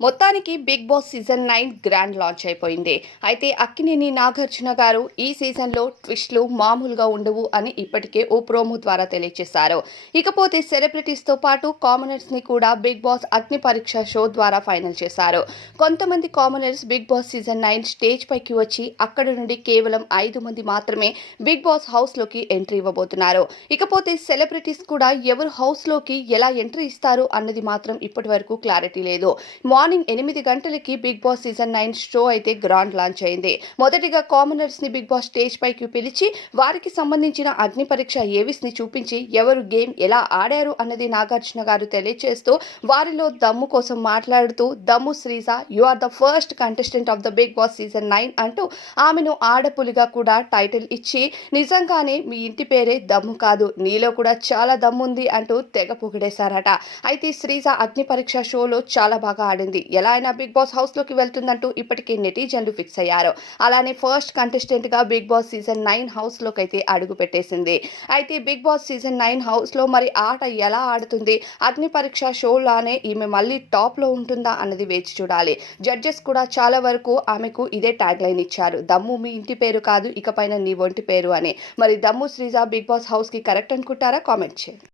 మొత్తానికి big boss season nine grand launch అయిపోయింది. అయితే అక్కినేని నాగార్జున గారు ఈ సీజన్లో ట్విస్ట్లు మామూలుగా ఉండవు అని ఇప్పటికే ఓ ప్రోమో ద్వారా తెలియజేశారు. ఇకపోతే సెలబ్రిటీస్తో పాటు కామనర్స్ని కూడా బిగ్ బాస్ అగ్ని పరీక్ష షో ద్వారా ఫైనల్ చేశారు. కొంతమంది commoners big boss season nine stage పైకి వచ్చి అక్కడ నుండి కేవలం ఐదు మంది మాత్రమే బిగ్ బాస్ హౌస్లోకి ఎంట్రీ ఇవ్వబోతున్నారు. ఇకపోతే సెలబ్రిటీస్ కూడా ఎవరు హౌస్లోకి ఎలా ఎంట్రీ ఇస్తారు అన్నది మాత్రం ఇప్పటి వరకు క్లారిటీ లేదు. మార్నింగ్ ఎనిమిది గంటలకి big boss season nine show అయితే గ్రాండ్ లాంచ్ అయింది. మొదటిగా కామనర్స్ని బిగ్ బాస్ స్టేజ్ పైకి పిలిచి వారికి సంబంధించిన అగ్ని పరీక్ష ఏవిస్ని చూపించి ఎవరు గేమ్ ఎలా ఆడారు అన్నది నాగార్జున గారు తెలియజేస్తూ వారిలో దమ్ము కోసం మాట్లాడుతూ Dammu Srija you are the first contestant of the big boss season nine అంటూ ఆమెను ఆడపులిగా కూడా టైటిల్ ఇచ్చి నిజంగానే మీ ఇంటి పేరే దమ్ము కాదు నీలో కూడా చాలా దమ్ముంది అంటూ తెగ పొగిడేశారట. అయితే శ్రీజ అగ్ని పరీక్ష షోలో చాలా బాగా ఆడింది. ఎలా అయినా బిగ్ బాస్ హౌస్లోకి వెళ్తుందంటూ ఇప్పటికే నెటిజన్లు ఫిక్స్ అయ్యారు. అలానే ఫస్ట్ కంటెస్టెంట్గా బిగ్ బాస్ సీజన్ నైన్ హౌస్లోకి అయితే అడుగు పెట్టేసింది. అయితే బిగ్ బాస్ సీజన్ నైన్ హౌస్లో మరి ఆట ఎలా ఆడుతుంది? అగ్ని పరీక్ష షోలానే ఈమె మళ్ళీ టాప్లో ఉంటుందా అన్నది వేచి చూడాలి. జడ్జెస్ కూడా చాలా వరకు ఆమెకు ఇదే ట్యాగ్ లైన్ ఇచ్చారు. దమ్ము మీ ఇంటి పేరు కాదు ఇకపైన నీ ఒంటి పేరు అని. మరి దమ్ము శ్రీజ బిగ్ బాస్ హౌస్కి కరెక్ట్ అనుకుంటారా? కామెంట్ చేయండి.